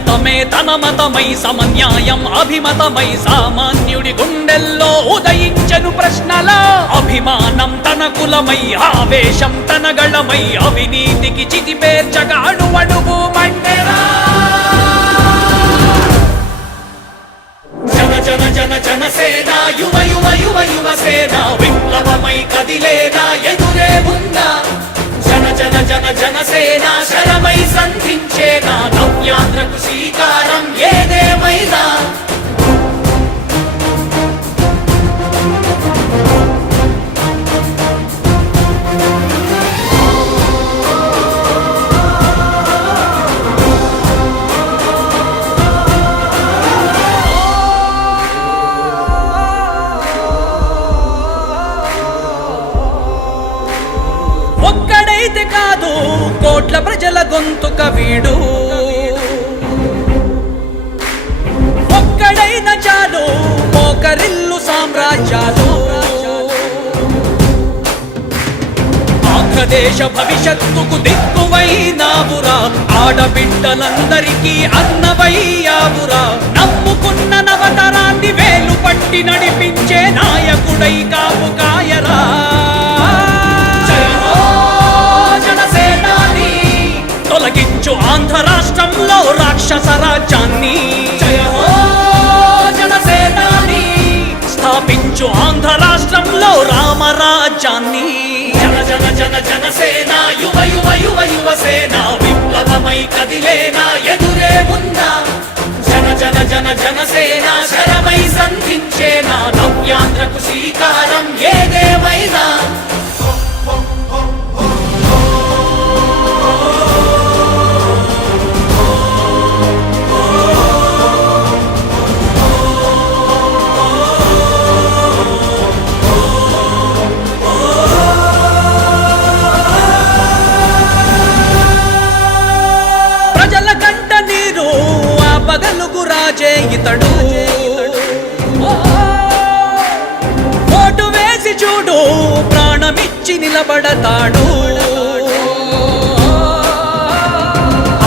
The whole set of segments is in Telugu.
హితమే తన మతమై సమన్యాయం అభిమతమై సామాన్యుడి గుండెల్లో ఉదయించెను ప్రశ్నల అభిమానం తన కులమై ఆవేశం తన గళమై అవినీతికి చితిపేర్చగా అణువణువు మండెరా జన జన జన జనసేన యువ యువ యువ యువసేన విప్లవమై కదిలేనా ఎదురే ఉందా జన జన జన జనసేన శరమై సంధించేనా నవ్యాంధ్రకు శ్రీకారం ఏదేమైనా ఒక్కడైతే కాదు కోట్ల ప్రజల గొంతుక వీడు ఒక్కడైన చాలు మోకరిల్లు సామ్రాజ్యాలు ఆంధ్రదేశ భవిష్యత్తుకు దిక్కువైనావురా ఆడబిడ్డలందరికీ అన్నవయ్యావురా నమ్ముకున్న నవతరాన్ని వేలు పట్టి నడిపించే నాయకుడై కాపు కాయరా తొలగించు ఆంధ్ర రాష్ట్రంలో రాక్షస రాజ్యాన్ని జయ హో జనసేనాని స్థాపించు ఆంధ్ర రాష్ట్రంలో రామరాజ్యాన్ని జన జన జన జనసేన యువ యువ యువ యువసేన విప్లవమై కదిలేనా ఎదురే ఉందా జన జన జన జనసేన శరమై సంధించేనా నవ్యాంధ్రకు శ్రీకారం ఏదేమైనా పగలుగు రాజే ఇతడు ఓటు వేసి చూడు ప్రాణమిచ్చి నిలబడతాడు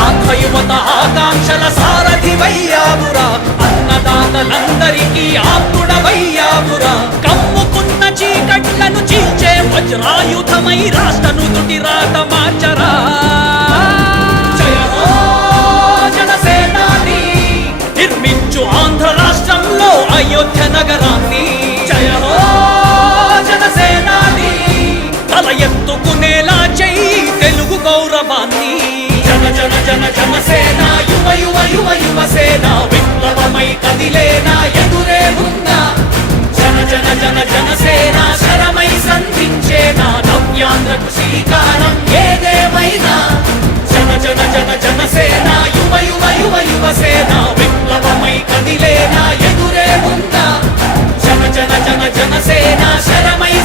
ఆంధ్ర యువత ఆకాంక్షల సారథివయ్యావురా అన్నదాతలందరికీ ఆత్ముడవయ్యావురా కమ్ముకున్న చీకట్లను చీల్చే వజ్రాయుధమై రాష్ట్రను తుటి రాత మార్చరా నిర్మించు ఆంధ్ర రాష్ట్రంలో అయోధ్య నగరాన్ని జయ హో జనసేనాని తల ఎత్తుకునేలా చెయ్యి తెలుగు గౌరవాన్ని జన జన జన జనసేన యువ యువ యువ యువసేన విప్లవమై కదిలేనా ఎదురే ఉందా జన జన జన జనసేన శరమై సంధించేనా నవ్యాంధ్రకు శ్రీకారం ఏదేమైనా జన జన జన జనసేన యువ యువ యువ యువసేన విప్లవమై కదిలేనా ఎదురే ఉందా జన జన జన జనసేన శరమై